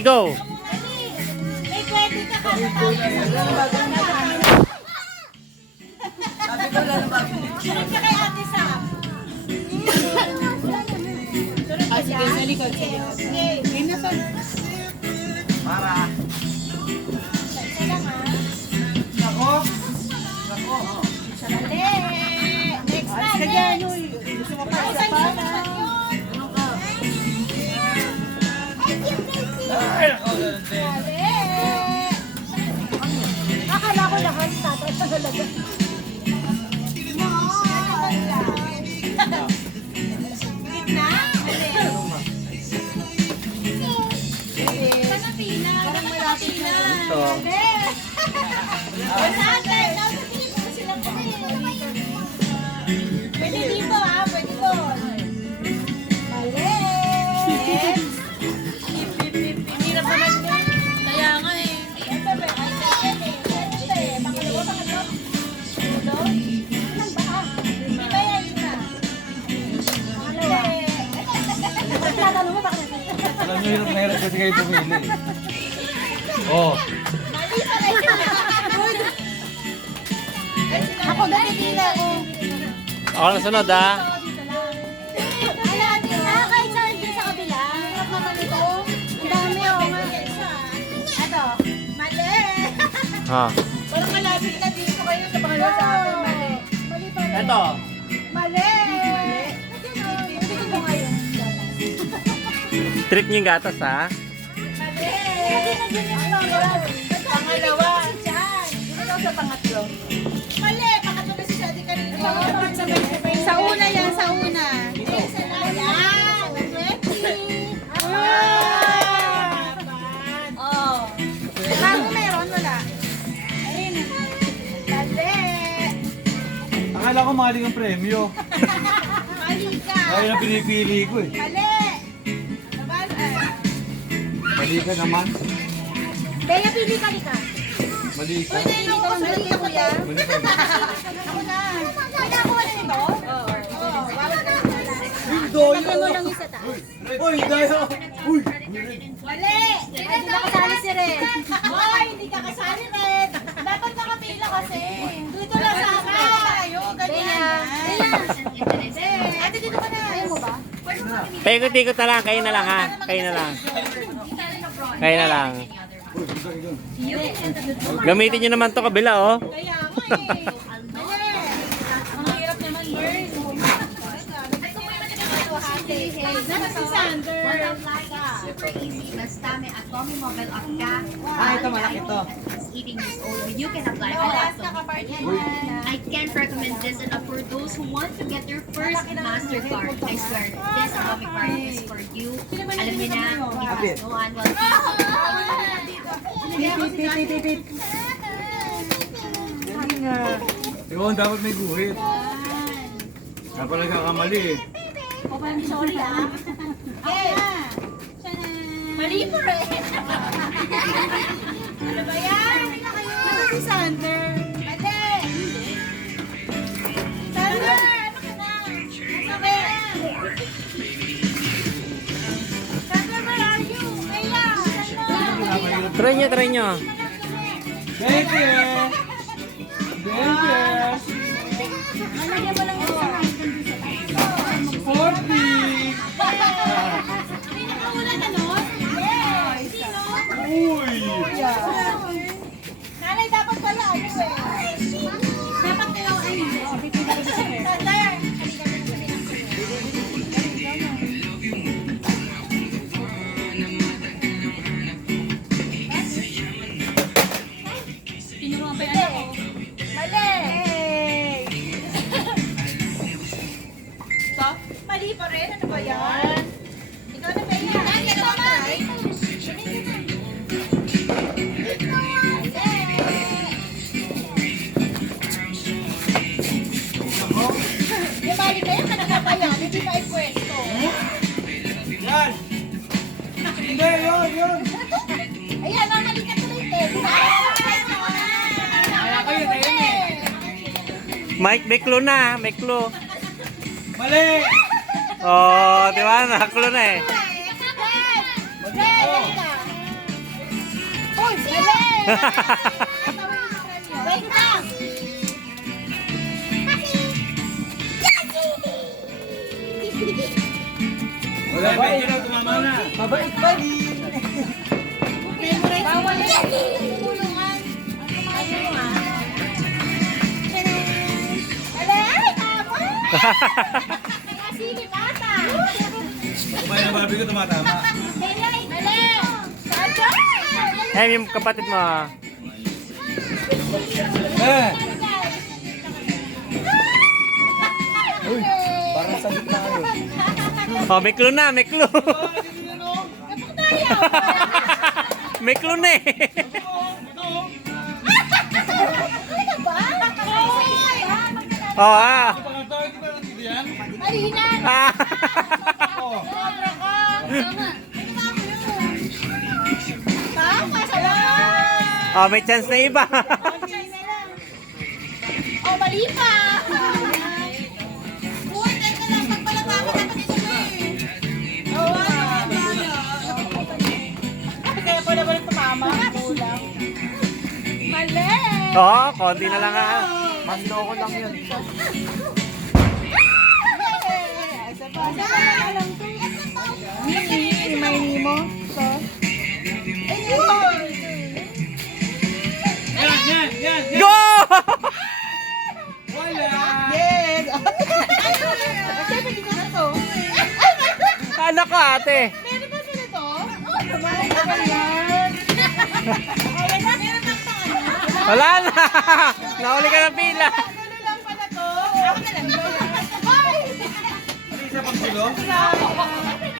Go! May pwede ka ka sa Sabi ko lalabas. sunod ka kay Ate Sam. Sunod ka siya. Sa likod. Okay. Para. Isa lang ha. Nako. Nako. Dali. Next na. Next. Gusto mo pa Ay, isa saan pa? yun? Saan yun? Ay, ako ganun. Dali. Akala ko lahat tatay sa halaga. Gitna? Sana pila. Parang malapit na. Ito. Wala ate. Nasa tingin ko sila pa eh. Pwede dito ah. Pwede doon. Mali. Hirap pa lang yun. Kaya nga eh. Ito ba? Ay, pwede. Pwede. Pangalawa, pangalawa. Ulo? Ilan ba ah? Di ba yan? Lima. Pangalawa. Tatanong mo bakit? Alam nyo, hirap na hirap kasi kayo pumili. Oh. Mali pa rin. Ako nakikita ko. Ako na sunod ha. Kahit saan dyan sa kabila. Hirap naman ito. Ang dami oh. Ito. Mali. Ha. Parang malapit na dito kayo sa pangalawa sa akin. Mali. Mali pa rin. Ito. Mali. Hindi ko ngayon. Trip niyo yung gatas ha. Mali. Pangalawa. Dito sa pangatlo. Mali. Pangatlo na si Shadi kanina. Sa una yan. Sa una. Isa lang. Yan. 20. Oh. Bago meron, wala. Ayun. Mali. Akala ko mali yung premyo. Mali ka. Kaya na pinipili ko eh. Mali. Nabasa. Mali ka naman. Bea, pili ka ka. Mali ka. Pwede nyo ako sa iyo, kuya. Mali ka. Ako na. Pwede ako wala nito? Oo. Bawal ka na. Doyo. Lagyan mo lang isa ta. Uy, dayo. Uy. Mali. Hindi ka kasali si Ren. Hoy, hindi ka kasali Ren. Dapat nakapila kasi. Dito lang sa akin. Tayo, ganyan. Bea. Ate, dito ka na. Ayaw mo ba? Paikot-ikot na lang. Kayo na lang ha. Kayo na lang. Kayo na lang. Gamitin nyo naman to kabila oh. Kaya nga eh. Mali. Ang hirap naman, Bern. Nasa si Sander. Super easy. Basta may Atomy Mobile app ka. Ito malaki to. 18 years old. You can apply for Last that. nakaparty I can't recommend this enough for those who want to get their first MasterCard. I swear, this Atomy card is for you. Alam niyo na, Kapit. no annual Ikaw ang dapat may guhit. Kaya pala kakamali eh. Sorry ah. Okay. Mali po rin. Ano ba yan? Nasa si Sander. Ate. Sander, ano ka na? Nasa ba yan? Sander, where are you? Kaya. Sander. Try nyo, try nyo. Thank you. Thank you. Malagyan mo lang yung isa. 40. Pinakauna na nun? Yes. Sino? Uy. Nanay, dapat pala ano eh. Dapat kayo Sander. Kinuha ba yan ako? Mali. Stop. Mali pa rin. Ano ba yan? Ikaw na ba yan? Ito try. Yung bali kayo, kanakapaya. Hindi ka ipwesto. Yan. Hindi, yun. Ayan, mamali ka tuloy. Kaya kayo na yun eh. Mike, may clue na. May clue. Mali. Oh, di ba? Nakaklo na eh. Red! Red! Wait lang! Wala, medyo na, tumama na. Mabait ba? Bawal yan. Tulungan. Ano nga? Alay, tama! Sige, bata! Kumain ng Barbie ko, tumatama. Alay! Alay! Bata! Eh, yung kapatid mo. Eh! Uy, parang sa gitna kayo. Oh, may clue na, may clue. May clue na eh. Oh, ah. Malinan! Ah. Sobra ka! Tama, salamat! Oh, may chance na iba. Oh, mali pa! Uy, teka lang, pagpalata ko dapat ito mo eh. Oo, kaya po naman ito mama. Kulang. Mali! Oh, konti na lang ah. Mando ko lang yun. May nimo. So. Yan, yan, yan, yan. Go! Wala. Yes! Siyempre, dito na to. Ano ka ate? Meron ba sila to? Meron ba yan? Meron ba to? Wala na. Nahuli ka ng pila. Ano lang pala to? Ako na lang. Bye! Ano isa pang kilo? Wala.